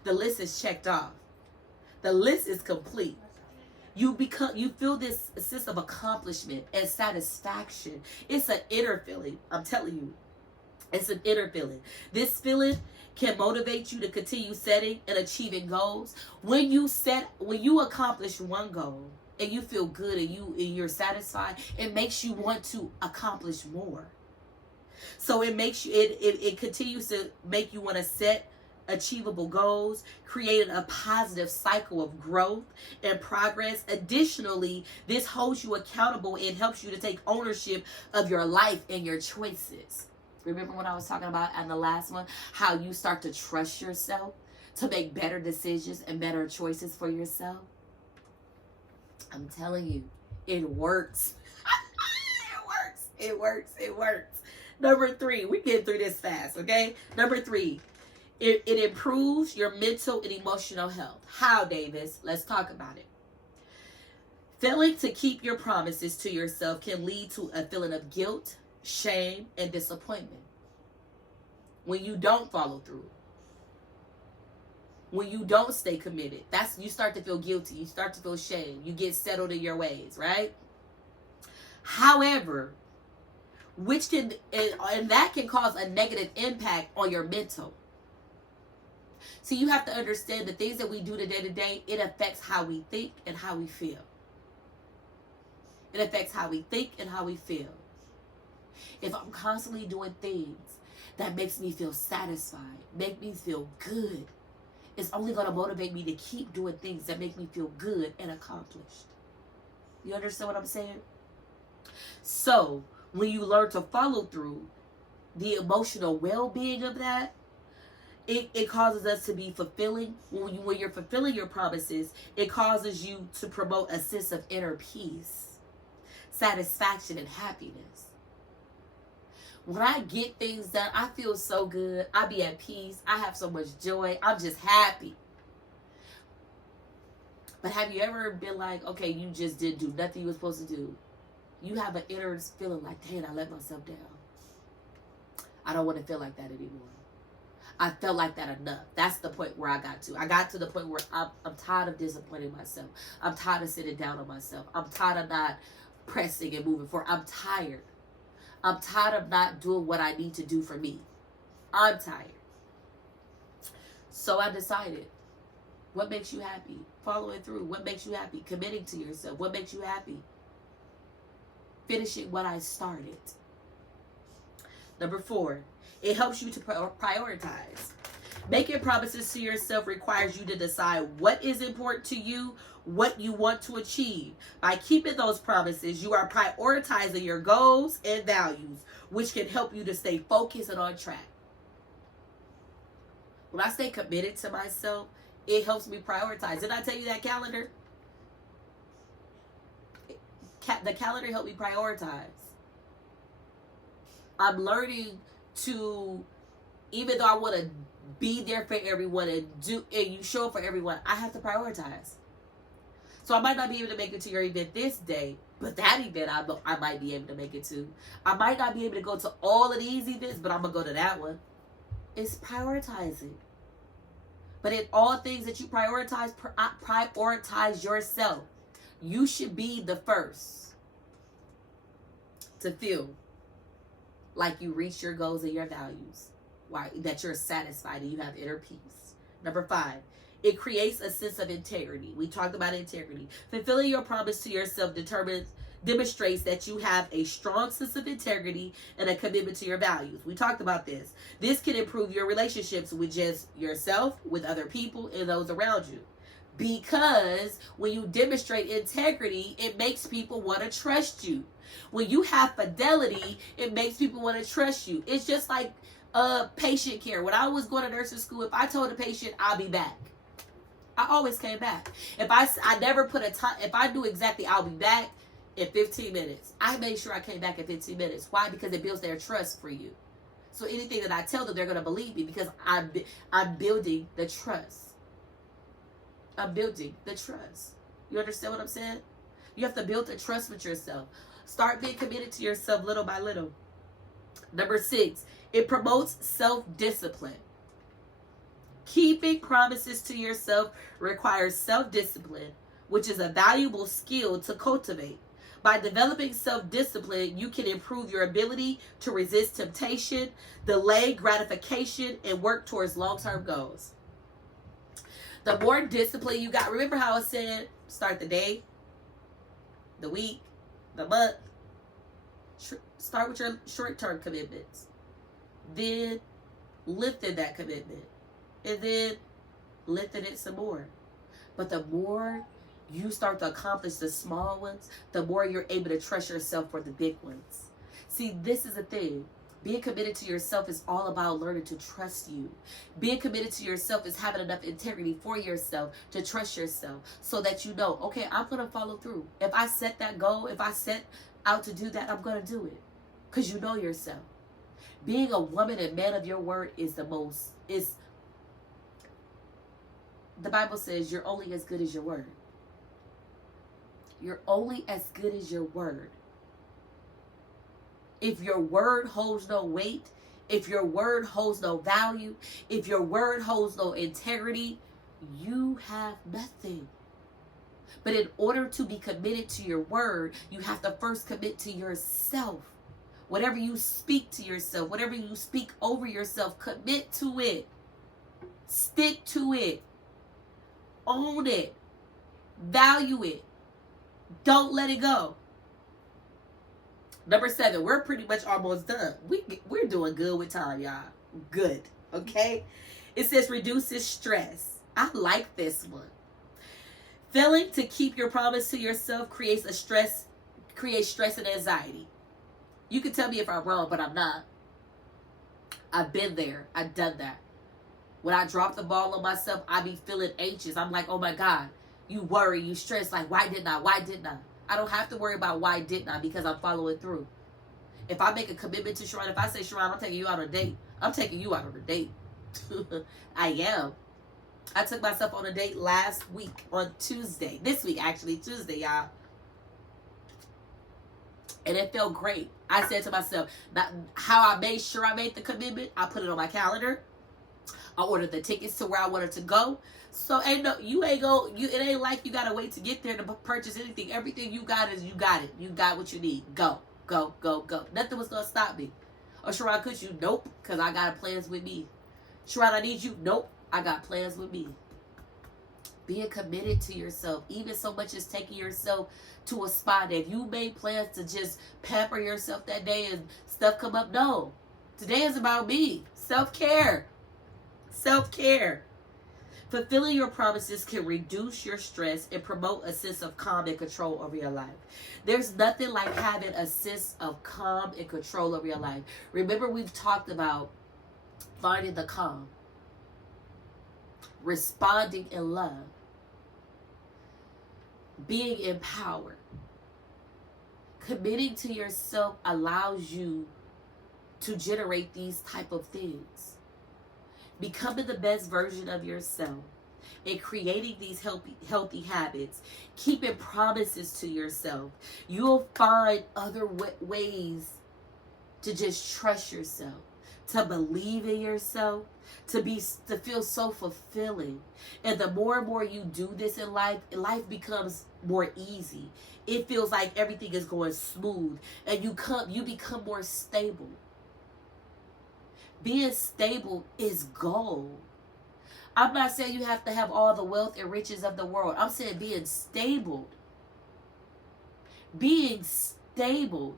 The list is checked off. The list is complete. You feel this sense of accomplishment and satisfaction. It's an inner feeling. I'm telling you. It's an inner feeling. This feeling can motivate you to continue setting and achieving goals. When you accomplish one goal and you feel good and you're satisfied, it makes you want to accomplish more. So it makes you it continues to make you want to set achievable goals, creating a positive cycle of growth and progress. Additionally, this holds you accountable and helps you to take ownership of your life and your choices. Remember when I was talking about in the last one, how you start to trust yourself to make better decisions and better choices for yourself? I'm telling you, it works. It works. Number 3, we get through this fast, okay? Number 3, it improves your mental and emotional health. How, Davis? Let's talk about it. Failing to keep your promises to yourself can lead to a feeling of guilt, shame, and disappointment. When you don't follow through, when you don't stay committed, you start to feel guilty. You start to feel shame. You get settled in your ways, right? However, and that can cause a negative impact on your mental. So you have to understand the things that we do day to day, it affects how we think and how we feel. It affects how we think and how we feel. If I'm constantly doing things that makes me feel satisfied, make me feel good, it's only going to motivate me to keep doing things that make me feel good and accomplished. You understand what I'm saying? So, when you learn to follow through, the emotional well-being of that, it causes us to be fulfilling. When you're fulfilling your promises, it causes you to promote a sense of inner peace, satisfaction, and happiness. When I get things done, I feel so good. I be at peace. I have so much joy. I'm just happy. But have you ever been like, okay, you just didn't do nothing you were supposed to do? You have an inner feeling like, dang, I let myself down. I don't want to feel like that anymore. I felt like that enough. That's the point where I got to. I got to the point where I'm tired of disappointing myself. I'm tired of sitting down on myself. I'm tired of not pressing and moving forward. I'm tired. I'm tired of not doing what I need to do for me. I'm tired. So I decided, what makes you happy? Following through. What makes you happy? Committing to yourself. What makes you happy? Finishing what I started. Number 4, it helps you to prioritize. Making promises to yourself requires you to decide what is important to you, what you want to achieve. By keeping those promises, you are prioritizing your goals and values, which can help you to stay focused and on track. When I stay committed to myself, it helps me prioritize. Did I tell you that calendar? The calendar helped me prioritize. I'm learning to, even though I want to be there for everyone and you show up for everyone, I have to prioritize. So I might not be able to make it to your event this day, but that event I might be able to make it to. I might not be able to go to all of these events, but I'm going to go to that one. It's prioritizing. But in all things that you prioritize yourself. You should be the first to feel like you reach your goals and your values. Why? That you're satisfied and you have inner peace. Number 5, it creates a sense of integrity. We talked about integrity. Fulfilling your promise to yourself demonstrates that you have a strong sense of integrity and a commitment to your values. We talked about this. This can improve your relationships with just yourself, with other people, and those around you. Because when you demonstrate integrity, it makes people want to trust you. When you have fidelity, it makes people want to trust you. It's just like patient care. When I was going to nursing school, if I told a patient I'll be back, I always came back. If I never put a time, if I knew exactly I'll be back in 15 minutes, I made sure I came back in 15 minutes. Why? Because it builds their trust for you. So anything that I tell them, they're going to believe me because I'm building the trust. I'm building the trust. You understand what I'm saying? You have to build the trust with yourself. Start being committed to yourself little by little. Number 6, it promotes self-discipline. Keeping promises to yourself requires self-discipline, which is a valuable skill to cultivate. By developing self-discipline, you can improve your ability to resist temptation, delay gratification, and work towards long-term goals. The more discipline you got, remember how I said, start the day, the week, the month. Start with your short-term commitments. Then lengthen that commitment. And then lengthen it some more. But the more you start to accomplish the small ones, the more you're able to trust yourself for the big ones. See, this is the thing. Being committed to yourself is all about learning to trust you. Being committed to yourself is having enough integrity for yourself to trust yourself so that you know, okay, I'm going to follow through. If I set that goal, if I set out to do that, I'm going to do it. Because you know yourself. Being a woman and man of your word is the Bible says you're only as good as your word. You're only as good as your word. If your word holds no weight, if your word holds no value, if your word holds no integrity, you have nothing. But in order to be committed to your word, you have to first commit to yourself. Whatever you speak to yourself, whatever you speak over yourself, commit to it. Stick to it. Own it. Value it. Don't let it go. Number 7, we're pretty much almost done. We're doing good with time, y'all. Good. Okay? It says reduces stress. I like this one. Failing to keep your promise to yourself creates stress and anxiety. You can tell me if I'm wrong, but I'm not. I've been there. I've done that. When I drop the ball on myself, I be feeling anxious. I'm like, oh my God. You worry, you stress. Like, why didn't I? Why didn't I? I don't have to worry about why didn't I because I'm following through. If I make a commitment to Sharon, if I say, Sharon, I'm taking you out on a date, I'm taking you out on a date. I am. I took myself on a date last week on Tuesday. This week, actually, Tuesday, y'all. And it felt great. I said to myself, how I made sure I made the commitment, I put it on my calendar. I ordered the tickets to where I wanted to go. So it ain't like you gotta wait to get there to purchase anything. Everything you got is you got it. You got what you need. Go, go, go, go. Nothing was gonna stop me. Or Sharon, could you? Nope, because I got plans with me. Sharon, I need you. Nope, I got plans with me. Being committed to yourself, even so much as taking yourself to a spot. If you made plans to just pamper yourself that day and stuff come up, no. Today is about me. Self-care. Self-care. Fulfilling your promises can reduce your stress and promote a sense of calm and control over your life. There's nothing like having a sense of calm and control over your life. Remember, we've talked about finding the calm, responding in love, being empowered. Committing to yourself allows you to generate these type of things. Becoming the best version of yourself and creating these healthy habits, keeping promises to yourself, you'll find other ways to just trust yourself, to believe in yourself, to feel so fulfilling. And the more and more you do this in life becomes more easy. It feels like everything is going smooth, and you become more stable. Being stable is gold. I'm not saying you have to have all the wealth and riches of the world. I'm saying being stable. Being stable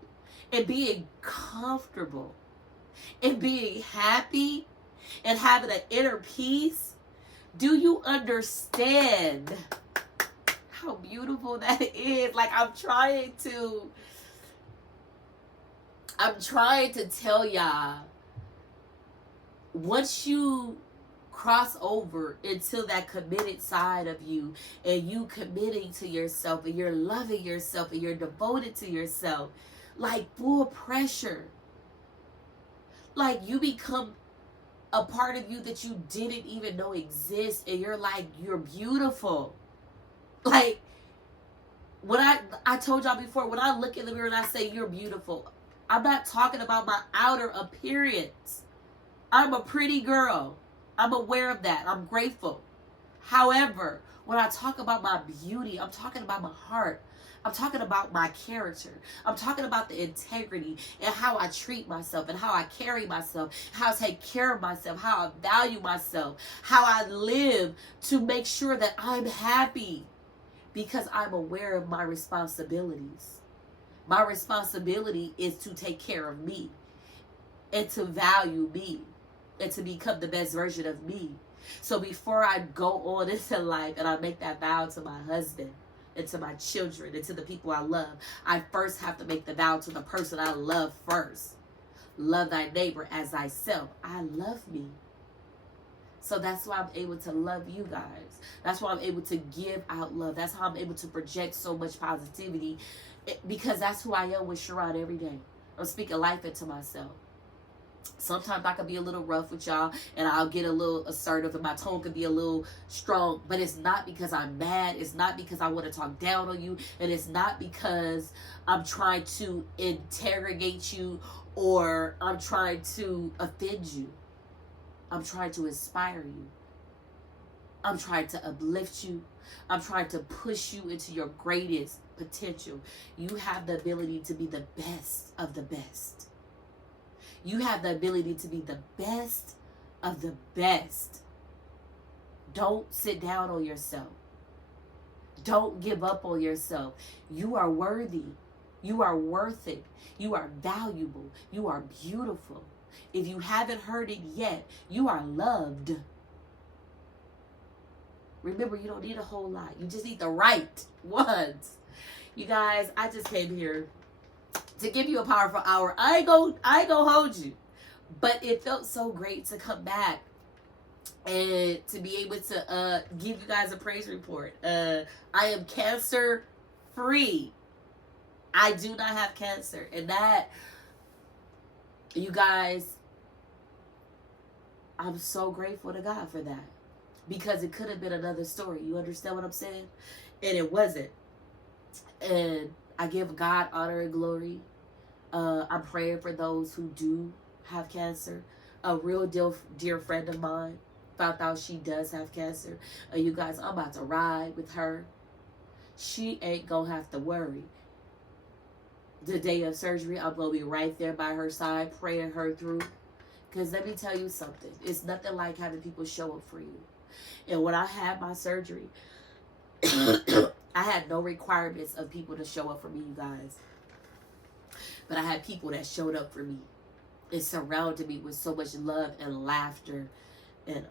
and being comfortable and being happy and having an inner peace. Do you understand how beautiful that is? Like, I'm trying to tell y'all, once you cross over into that committed side of you, and you committing to yourself, and you're loving yourself, and you're devoted to yourself, like full pressure, like you become a part of you that you didn't even know exists, and you're beautiful. Like, when I told y'all before, when I look in the mirror and I say you're beautiful, I'm not talking about my outer appearance. I'm a pretty girl. I'm aware of that. I'm grateful. However, when I talk about my beauty, I'm talking about my heart. I'm talking about my character. I'm talking about the integrity and how I treat myself and how I carry myself, how I take care of myself, how I value myself, how I live to make sure that I'm happy, because I'm aware of my responsibilities. My responsibility is to take care of me and to value me and to become the best version of me. So before I go on into life and I make that vow to my husband and to my children and to the people I love, I first have to make the vow to the person I love first. Love thy neighbor as thyself. I love me. So that's why I'm able to love you guys. That's why I'm able to give out love. That's how I'm able to project so much positivity, because that's who I am with Sherrod every day. I'm speaking life into myself. Sometimes I could be a little rough with y'all, and I'll get a little assertive, and my tone could be a little strong, but it's not because I'm mad. It's not because I want to talk down on you, and it's not because I'm trying to interrogate you or I'm trying to offend you. I'm trying to inspire you. I'm trying to uplift you. I'm trying to push you into your greatest potential. You have the ability to be the best of the best. You have the ability to be the best of the best. Don't sit down on yourself. Don't give up on yourself. You are worthy. You are worth it. You are valuable. You are beautiful. If you haven't heard it yet, you are loved. Remember, you don't need a whole lot. You just need the right ones. You guys, I just came here to give you a powerful hour. I ain't gonna hold you, but it felt so great to come back and to be able to give you guys a praise report. I am cancer free. I do not have cancer, and that, you guys, I'm so grateful to God for that, because it could have been another story. You understand what I'm saying? And it wasn't. And I give God honor and glory. I'm praying for those who do have cancer. A real dear friend of mine found out she does have cancer. You guys, I'm about to ride with her. She ain't gonna have to worry. The day of surgery, I'm gonna be right there by her side, praying her through. Because let me tell you something. It's nothing like having people show up for you. And when I had my surgery, I had no requirements of people to show up for me, you guys. But I had people that showed up for me. It surrounded me with so much love and laughter And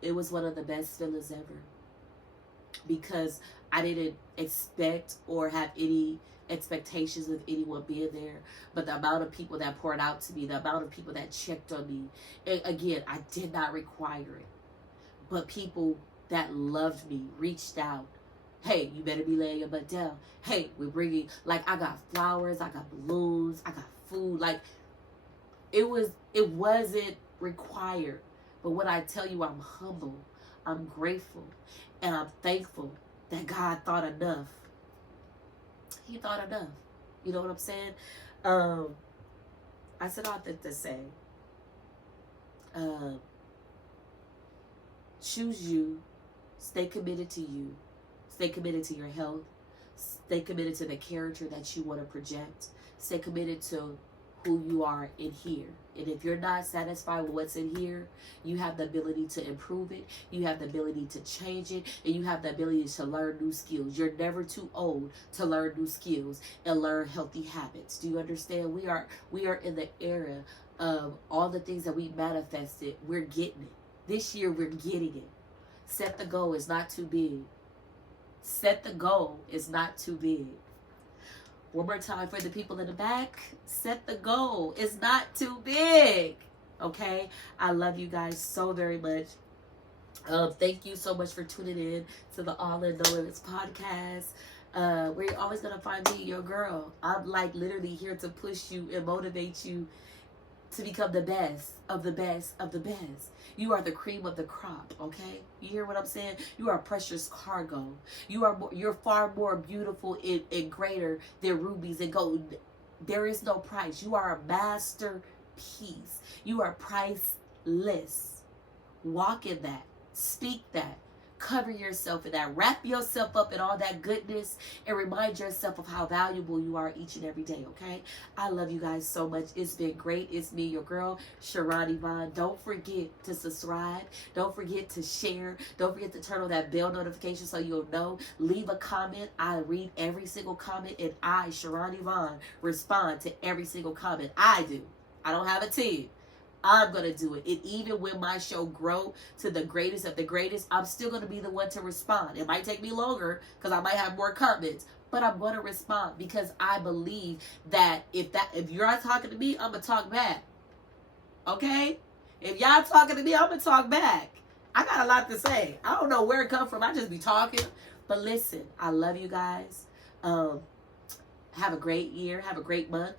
it was one of the best feelings ever, because I didn't expect or have any expectations of anyone being there, but the amount of people that poured out to me, the amount of people that checked on me, again, I did not require it, but people that loved me reached out. Hey, you better be laying your butt down. Hey, we're bringing, like, I got flowers, I got balloons, I got food. Like, it wasn't required. But when I tell you, I'm humble, I'm grateful, and I'm thankful that God thought enough. He thought enough. You know what I'm saying? I said all that to say, choose you, stay committed to you, stay committed to your health, stay committed to the character that you want to project, stay committed to who you are in here. And if you're not satisfied with what's in here, you have the ability to improve it, you have the ability to change it, and you have the ability to learn new skills. You're never too old to learn new skills and learn healthy habits. Do you understand? We are in the era of all the things that we manifested. We're getting it. This year we're getting it. Set the goal. It's not too big. Set the goal. It's not too big. One more time for the people in the back. Set the goal. It's not too big. Okay? I love you guys so very much. Thank you so much for tuning in to the All In No Limits podcast. Where you're always going to find me, your girl. I'm like literally here to push you and motivate you to become the best of the best of the best. You are the cream of the crop, okay? You hear what I'm saying? You are precious cargo. You're far more beautiful and greater than rubies and gold. There is no price. You are a masterpiece. You are priceless. Walk in that. Speak that. Cover yourself in that. Wrap yourself up in all that goodness and remind yourself of how valuable you are each and every day, okay? I love you guys so much. It's been great. It's me, your girl, Sharron Yvonne. Don't forget to subscribe. Don't forget to share. Don't forget to turn on that bell notification so you'll know. Leave a comment. I read every single comment, and I, Sharron Yvonne, respond to every single comment. I do. I don't have a team. I'm going to do it. And even when my show grow to the greatest of the greatest, I'm still going to be the one to respond. It might take me longer because I might have more comments, but I'm going to respond because I believe that if you're talking to me, I'm going to talk back. Okay? If y'all talking to me, I'm going to talk back. I got a lot to say. I don't know where it come from. I just be talking. But listen, I love you guys. Have a great year. Have a great month.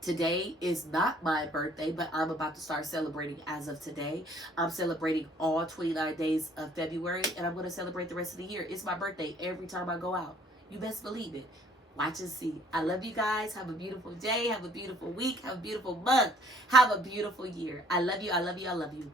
Today is not my birthday, but I'm about to start celebrating as of today. I'm celebrating all 29 days of February, and I'm going to celebrate the rest of the year. It's my birthday every time I go out. You best believe it. Watch and see. I love you guys. Have a beautiful day. Have a beautiful week. Have a beautiful month. Have a beautiful year. I love you. I love you. I love you.